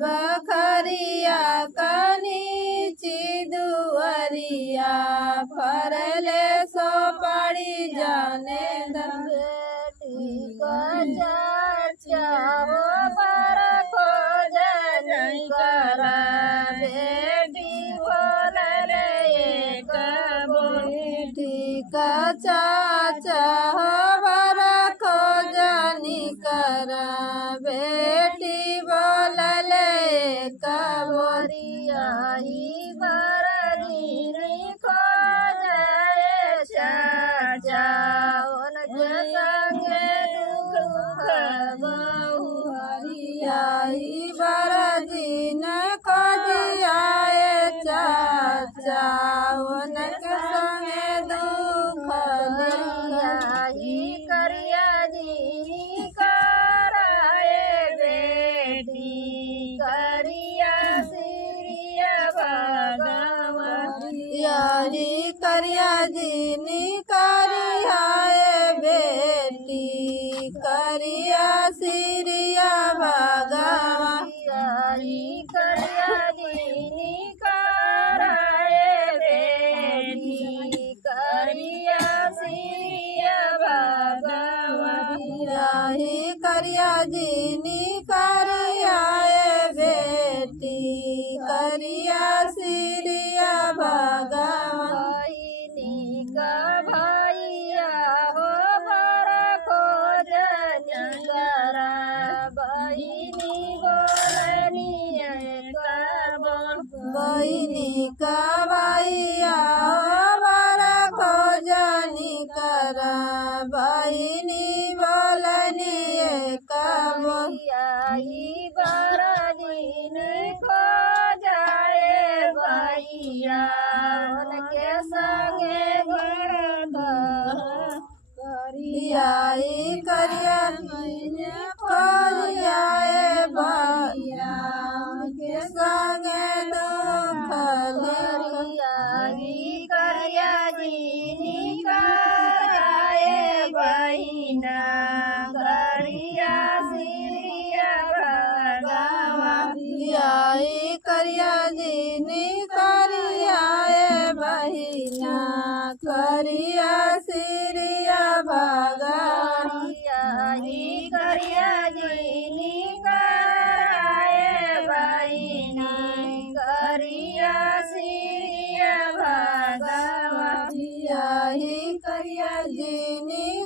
बखरिया कनीची दुअरिया फरले सो पड़ी जाने बेटी चाहो पर को जन करा बेटी बोलले एक बेटी का चाचा बर को जनी करा बेटी बोलले एक बोरिया बरदीनी को जाए चाचा उनके संगे दुख बहु हरियाई बरदीन को जियाए चाचा उनके संगे दुख लियाई करिया जी कराए बेटी करिया सिरिया भगवानी करिया जी करियाए बेटी करिया सिरिया भगवानी करिया जी कराए बेटी करिया सिरिया भगवानी करिया जी करियाए बेटी करिया सिरिया भगवानी का भैया हो बर को जनी करा बहिनी बोलनी बहिनी का भैया हो बर को जनी करा बहिनी बोलनी कबैया बरदीन को जाए भैया उनके संगे करिया करिया करियाए भैया उनके संगे दुख करिया जी कराए बहिना करिया सिरिया भगवानी करिया जी करियाए बहिना करिया सिरिया भगवानी करिया जी कराए बहिना करिया सिरिया भगवानी करिया जी